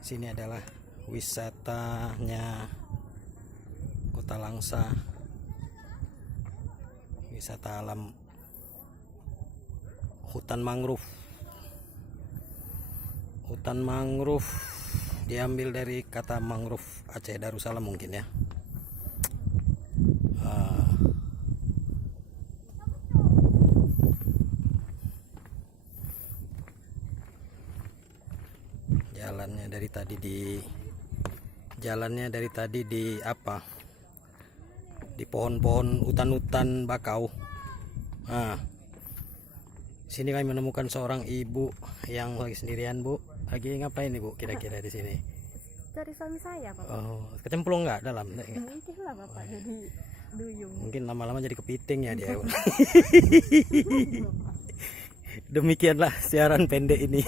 Sini adalah wisatanya Kota Langsa, wisata alam hutan mangrove. Hutan mangrove diambil dari kata mangrove Aceh Darussalam mungkin ya. Jalannya dari tadi di apa? Di pohon-pohon hutan-hutan bakau. Sini kami menemukan seorang ibu yang lagi sendirian, Bu. Lagi ngapain nih, Bu? Kira-kira di sini? Cari suami saya, Pak. Oh, kecemplung nggak dalam? Mungkin lah, Bapak, jadi duyung. Mungkin lama-lama jadi kepiting ya dia. Demikianlah siaran pendek ini.